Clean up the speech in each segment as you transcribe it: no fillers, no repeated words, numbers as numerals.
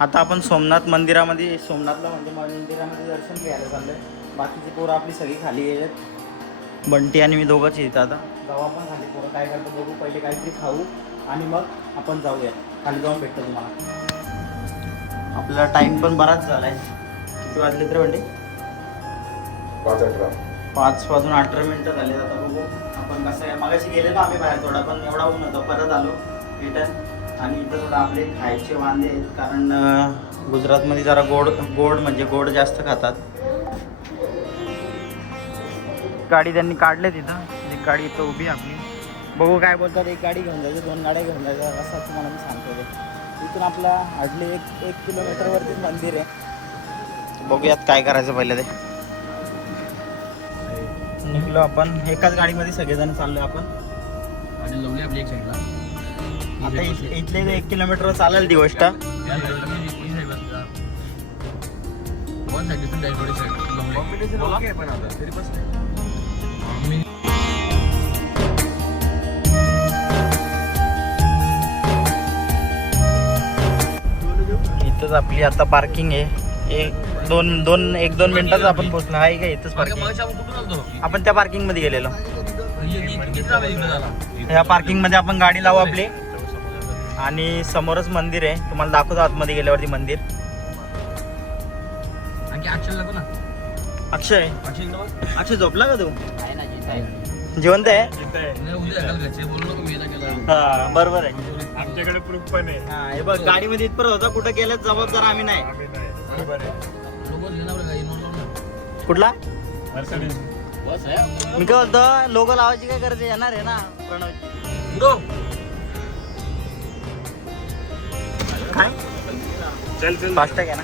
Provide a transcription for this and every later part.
आता आपण सोमनाथ मंदिरामध्ये मंदिरामध्ये दर्शन घ्यायला चाललोय. बाकीची पोरं आपली सगळी खाली येतात. बंटी आणि मी दोघंच येत आता. जाऊ आपण खाली, पोरं काय करतो बघू. पहिले काहीतरी खाऊ आणि मग आपण जाऊया खाली, जाऊन भेटतो तुम्हाला. आपल्याला टाइम पण बराच झालाय. किती वाजले तर बंटी? 5 वाजून 18 मिनिटं झाले. आता बघू आपण कसं आहे. मागाशी गेलेलो आम्ही बाहेर थोडा, पण एवढा ऊन होता. परत आलो रिटर्न. आणि इथं थोडं आपले खायचे वांदे आहेत, कारण गुजरातमध्ये जरा गोड जास्त खातात. गाडी त्यांनी काढले तिथं. एक गाडी इथं उभी आहे आपली. बघू काय बोलतात. एक गाडी घेऊन जायचं, 2 गाड्या घेऊन जायचं, असं तुम्हाला मी सांगतो. इथून आपला हार्डली 1 किलोमीटरवरतीच मंदिर आहे. बघूयात काय करायचं पहिलं ते. निघलो आपण एकाच गाडीमध्ये सगळेजण चाललोय आपण. आणि लावली आपली एक साईडला. आता इथले 1 किलोमीटर चालेल ती गोष्ट. इथंच आपली आता पार्किंग आहे. 1-2 मिनिटात आपण पोहोचलो आहे का. इथंच पार्किंग. आपण त्या पार्किंग मध्ये गेलेलो. ह्या पार्किंग मध्ये आपण गाडी लावू आपली. आणि समोरच मंदिर आहे, तुम्हाला दाखवतो आतमध्ये गेल्यावरती मंदिर. अक्षय झोपला का तू? जिवंत आहे. हा बरोबर आहे. आमच्याकडे प्रूफ पण आहे. हा हे बघ, गाडीमध्ये इथपर्यंत होता. कुठं गेल्यात जबाबदार आम्ही नाही. कुठला मी काय बोलतो, लोगो लावायची काय गरज येणार आहे ना प्रणव. काय फास्ट आहे ना.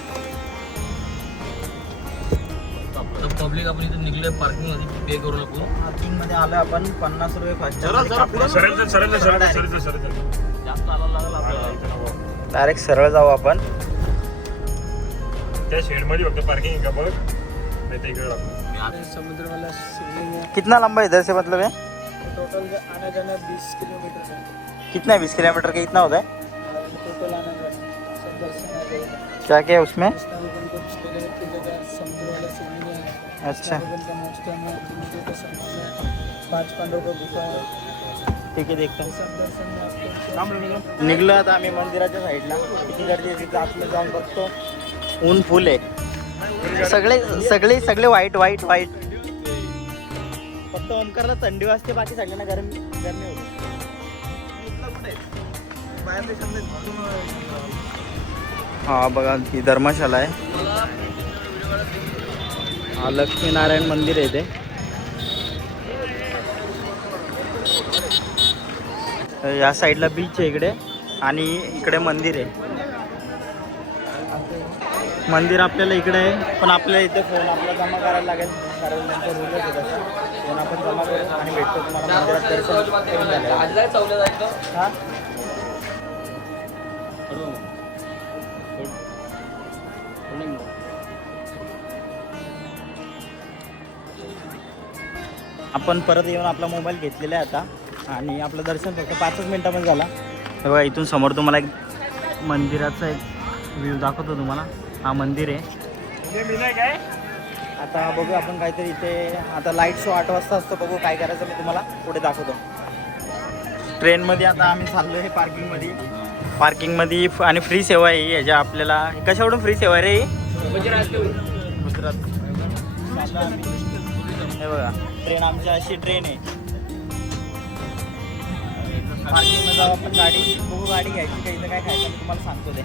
पब्लिक आपण इथे निघले पार्किंग मध्ये पे करू नको. पार्किंग मध्ये आलो आपण. 50 रुपये फास्ट. जास्त आला लागला. डायरेक्ट सरळ जाऊ आपण. त्या शेड मध्ये फक्त पार्किंग का बघ, नाही तर इकडे समुद्र वाला शिवलिंग है. कितना लंबा इधर से मतलब है? टोटल आना जाना 20 किलोमीटर है. कितना है? 20 किलोमीटर का कितना होता है? टोटल आना जाना सब दर्शन आ जाएगा. क्या क्या है उसमें? समुद्र वाला शिवलिंग है. अच्छा का मौसम है. का समुद्र है. 5 पांडव का गुफा है. ठीक आहे, देखतो. सब दर्शन में आपको निघलो आता आम्ही मंदिराच्या साईडला. किती गर्दी आहे तिथं आतमध्ये जाऊन बघतो. ऊन फुल आहे. सगळे वाईट. फक्त ओमकारला थंडी वाजते, बाकी सगळ्यांना गरमी होते. हा बघा, ही धर्मशाला आहे. हा लक्ष्मीनारायण मंदिर आहे ते. या साईडला बीच आहे इकडे, आणि इकडे मंदिर आहे. मंदिर आपल्याला इकडे आहे, पण आपल्याला इथे फोन आपला जमा करायला लागेल, कारण त्यांचा रूलच आहे तसा. फोन आपण जमा करू आणि भेटतो तुम्हाला मंदिरात दर्शन करून झालं. हां आपण परत येऊन आपला मोबाईल घेतलेला आहे आता, आणि आपलं दर्शन फक्त 5 मिनिटामध्ये झाला. हे बघा, इथून समोर तुम्हाला एक मंदिराचा एक व्ह्यू दाखवतो तुम्हाला. हा मंदिर आहे. आता बघू आपण काहीतरी इथे. आता लाईट शो 8 वाजता असतो. बघू काय करायचं, मी तुम्हाला पुढे दाखवतो. ट्रेनमध्ये आता आम्ही चाललो आहे पार्किंगमध्ये. आणि फ्री सेवा आहे ह्याच्या. आपल्याला कशाकडून फ्री सेवा आहे रे? गुजरात. हे बघा, ट्रेन आमची अशी ट्रेन आहे. पार्किंगमध्ये जाऊ आपण. गाडी बघू, गाडी घ्यायची का इथं काय खायचं मी तुम्हाला सांगतो ते.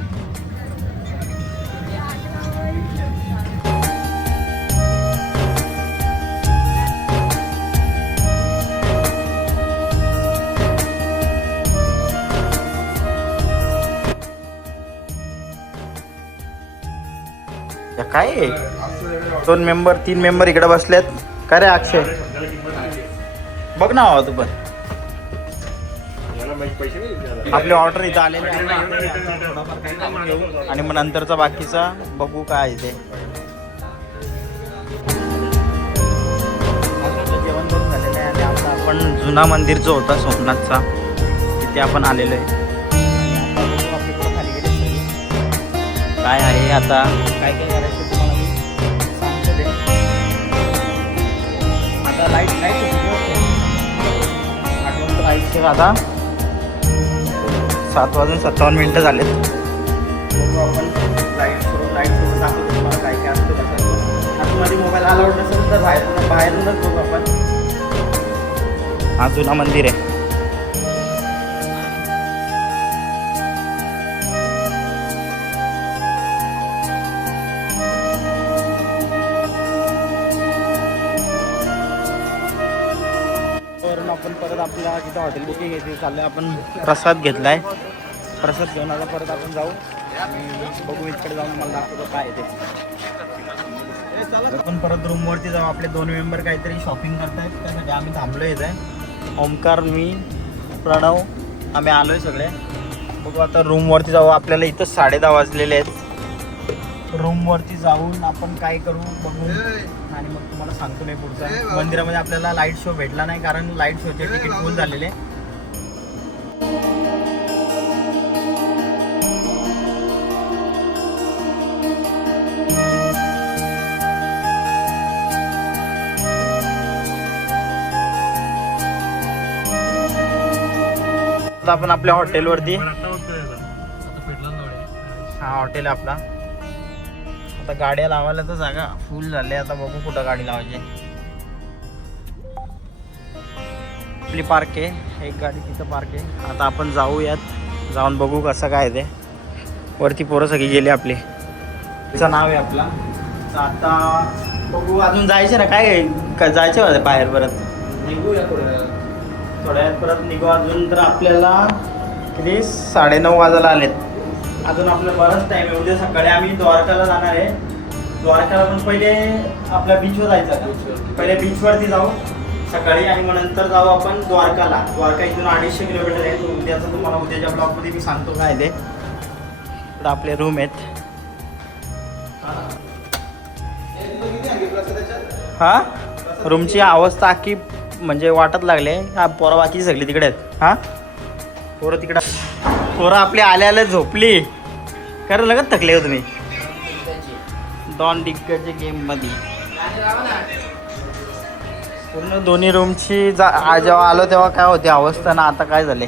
काय 3 मेंबर इकडे बसलेत. काय रे अक्षय, बघ ना तू पण. आपली ऑर्डर इथं आलेली आहे, आणि मग नंतरचा बाकीचा बघू काय ते. जेवण करून झालेलं आहे, आणि आता आपण जुना मंदिर जो होता सोमनाथचा, तिथे आपण आलेलो आहे. काय आहे आता काय काय करायचं तुम्हाला मी सांगतो ते. आता लाईट आठवण लाईटचे आता 7:57 झालेत. बघू आपण लाईट सोडून दाखवतो तुम्हाला काय काय असतं कसं. आतमध्ये मोबाईल अलाउड नसेल तर बाहेरूनच बघू आपण. हा जुना मंदिर आहे. आपण परत आपल्या तिथं हॉटेल बुकिंग घेतली चाललं. आपण प्रसाद घेतलाय. प्रसाद घेऊन आता परत आपण जाऊ आणि बघू इकडे जाऊन मला दाखवतो काय आहे ते. आपण परत रूमवरती जाऊ. आपले 2 मेंबर काहीतरी शॉपिंग करतायत त्यासाठी आम्ही थांबलो येत आहे. ओमकार, मी, प्रणव आम्ही आलोय सगळे. बघू आता रूमवरती जाऊ. आपल्याला इथं 10:30 वाजलेले आहेत. रूमवरती जाऊन आपण काय करू बघू आणि मग तुम्हाला सांगतो नाही पुढचा. मंदिरामध्ये आपल्याला लाईट शो भेटला नाही कारण लाईट शोचे तिकीट फुल झालेले. आता आपण आपल्या हॉटेलवरती. आता बघतोय आता. आता पेटला ना गाडी. हा हॉटेल आपला. आता गाड्या लावायला तर जागा फुल झाले. आता बघू कुठं गाडी लावायची. आपली पार्क आहे. एक गाडी तिथं पार्क आहे. आता आपण जाऊयात. जाऊन बघू कसं काय ते. वरती पोरं सगळी गेली आपली. तिचं नाव आहे आपला. तर आता बघू अजून जायचं ना काय जायचं होतं बाहेर परत. निघूया थोड्या वेळात परत निघू. अजून तर आपल्याला किती 9:30 वाजायला आलेत. अजून आपलं बराच टाईम आहे. उद्या सकाळी आम्ही द्वारकाला जाणार आहे. द्वारकाला पण पहिले आपल्या बीचवर जायचं. पहिले बीचवरती जाऊ सकाळी आणि मग नंतर जाऊ आपण द्वारकाला. द्वारका इथून 250 किलोमीटर आहे. तो उद्याचं तुम्हाला उद्याच्या ब्लॉगमध्ये मी सांगतो काय ते. इकडं आपले रूम आहेत. हा रूमची अवस्था अख्खी म्हणजे वाटत लागले. हा पोरं बाकी सगळी तिकडे आहेत. हा पोरं तिकडं. पोरं आपली आल्या झोपली. खरं लगत थकले हो तुम्ही डॉन डिक्करच्या गेममध्ये. पूर्ण दोन्ही रूमची जेव्हा आलो तेव्हा काय होती अवस्था ना आता काय झाले.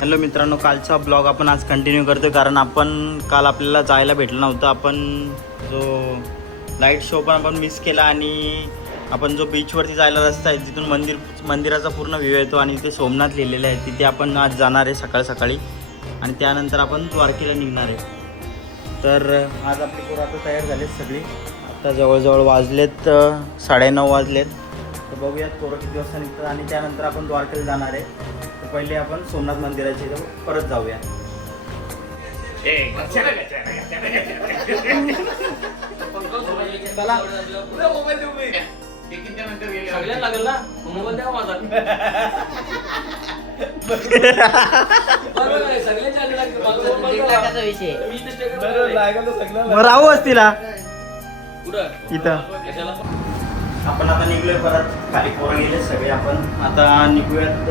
हॅलो मित्रांनो, कालचा ब्लॉग आपण आज कंटिन्यू करतो कारण आपण काल आपल्याला जायला भेटलं नव्हतं. आपण जो लाईट शो पण आपण मिस केला आणि आपण जो बीचवरती जायला रस्ता आहे जिथून मंदिराचा पूर्ण व्ह्यू येतो आणि ते सोमनाथ लिहिलेलं आहे तिथे आपण आज जाणार आहे सकाळी आणि त्यानंतर आपण द्वारकेला निघणार आहे. तर आज आपली पोरं आता तयार झालेत सगळी. आता जवळजवळ वाजलेत 9:30 वाजलेत. तर बघूयात पोरं किती वाजता निघतात आणि त्यानंतर आपण द्वारकेला जाणार आहे. तर पहिले आपण सोमनाथ मंदिराच्या इथं परत जाऊया. सगळ्यात लागेल ना मोबाईल द्या माझा. राहू असतीला कुठं इथं. आपण आता निघलोय परत. खाली पोरं गेले सगळे. आपण आता निघूयात.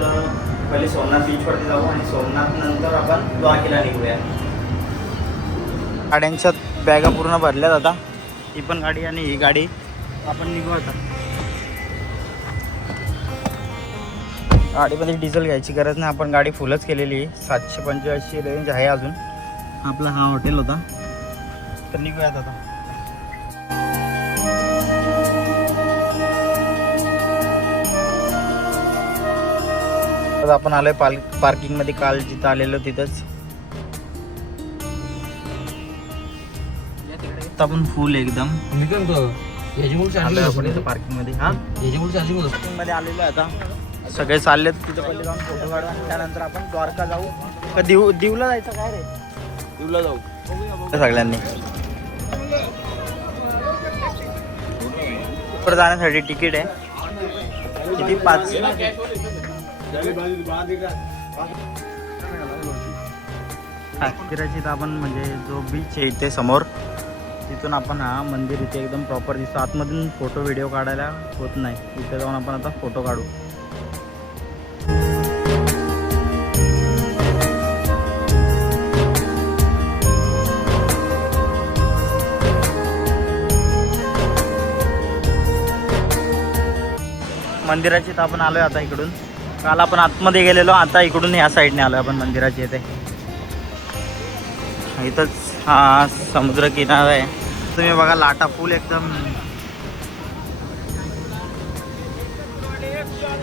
पहिले सोमनाथ बीचवरती जाऊ आणि सोमनाथ नंतर आपण द्वारकेला निघूया. गाड्यांच्या बॅगा पूर्ण भरल्यात आता. ही पण गाडी आणि ही गाडी. आपण निघू आता. गाडीमध्ये डिझेल घ्यायची गरज नाही. आपण गाडी फुलच केलेली. 785 रेंज आहे अजून. आपला हा हॉटेल होता. तर निघूयात आता. आपण आलोय पार्किंगमध्ये. काल जिथं आलेलो तिथंच. आपण फुल एकदम मी काय म्हणतो याच्यामुळे चार्जिंग पार्किंगमध्ये. हा याच्यामुळे चार्जिंग होतं. पार्किंगमध्ये आलेलो आहे आता. सगळे चाललेत तिथे. पहिले जाऊन फोटो काढू आणि त्यानंतर आपण द्वारका जाऊ. का दिवला जायचं काय रे. दिवला जाऊ सगळ्यांनी. वर जाण्यासाठी तिकीट आहे किती 5. फिरायची तर आपण म्हणजे जो बीच आहे इथे समोर तिथून आपण हा मंदिर इथे एकदम प्रॉपर दिसतो. आतमधून फोटो व्हिडिओ काढायला होत नाही. इथे जाऊन आपण आता फोटो काढू. मंदिराची तर आपण आलोय आता इकडून. काल आपण आतमध्ये गेलेलो, आता इकडून ह्या साईडने आलोय आपण मंदिराची इथे. इथंच हा समुद्र किनारा आहे. तुम्ही बघा लाटा पूल एकदम.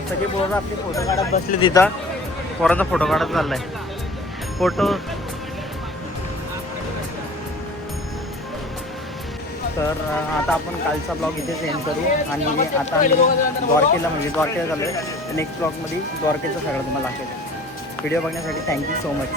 सगळे पोरं आपले फोटो काढत बसले तिथं. पोरांचा फोटो काढत चाललाय. फोटो तर आता आपण कालचा ब्लॉग इथेच एंड करू आणि आता आम्ही द्वारकेला झालो आहे. नेक्स्ट ब्लॉगमध्ये द्वारकेचा सगळं तुम्हाला दाखवेल. व्हिडिओ बघण्यासाठी थँक्यू सो मच.